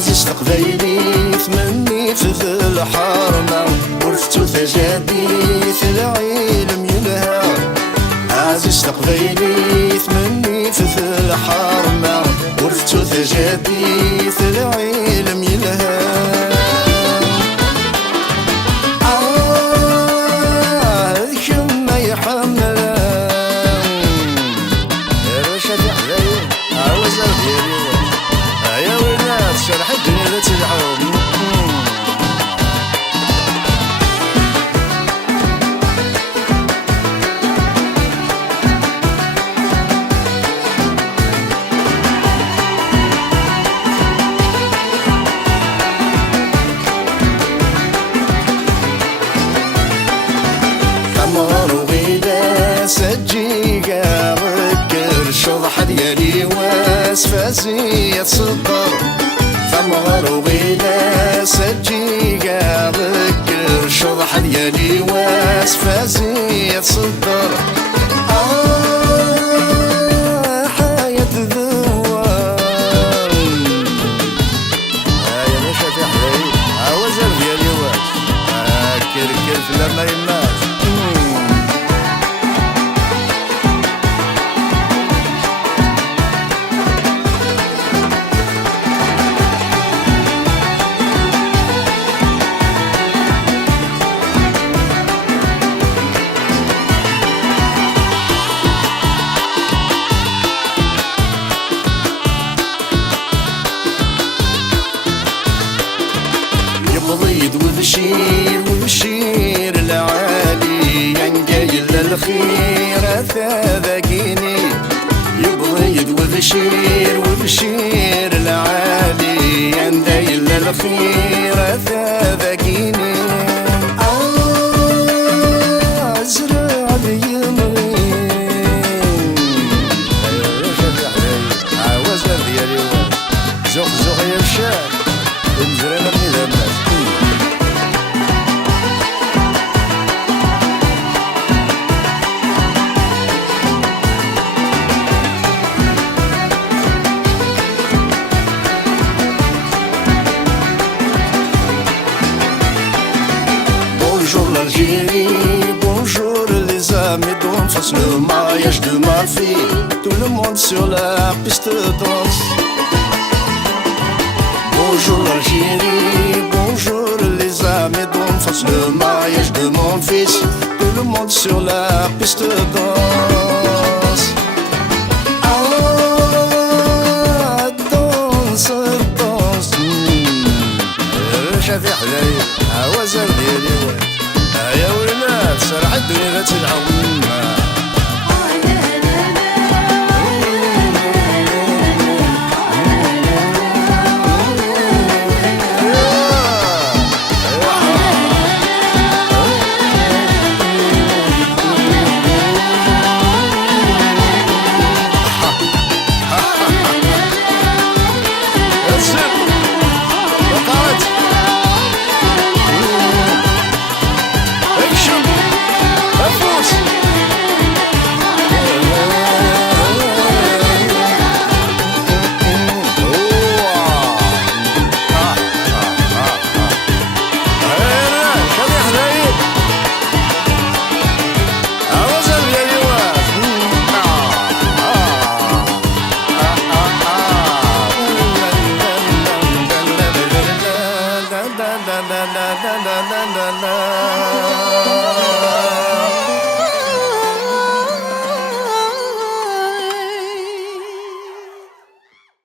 عزيز تقبيلي ثمني في الحرمة ورفتو تجاديث العلم يلهى عزيز تقبيلي ثمني في الحرمة ورفتو تجاديث العلم يلهى كما يحمل رشد يحلي عوزر ديالي يا ولاد شرح الدنيا لا تلعب سجيقة ركر شضح ديالي واسفاسية صدر ثمغر وغيلة سجيقة ركر شضح ديالي واسفاسية صدر حياة ذوام يا مشا تحلي عوزر ديالي واش كركر في لما يمات ضيد وبشير وبشير العالي ينقايل للخير ثاذاقيني يبضيد وبشير وبشير العالي ينقايل للخير ثاذاقيني ازرع بيمين عوزر ديالي زوق زوق يرشاد انزرنا من ذنبات Bonjour l'Algérie, bonjour les amis d'enfance, le mariage de ma fille, tout le monde sur la piste de danse. Bonjour l'Algérie, bonjour les amis d'enfance, le mariage de mon fils, tout le monde sur la piste de danse. Danse, danse, رشا في حلايب عوزر ديالي يا ولاد شرح الدنيا لا تلعب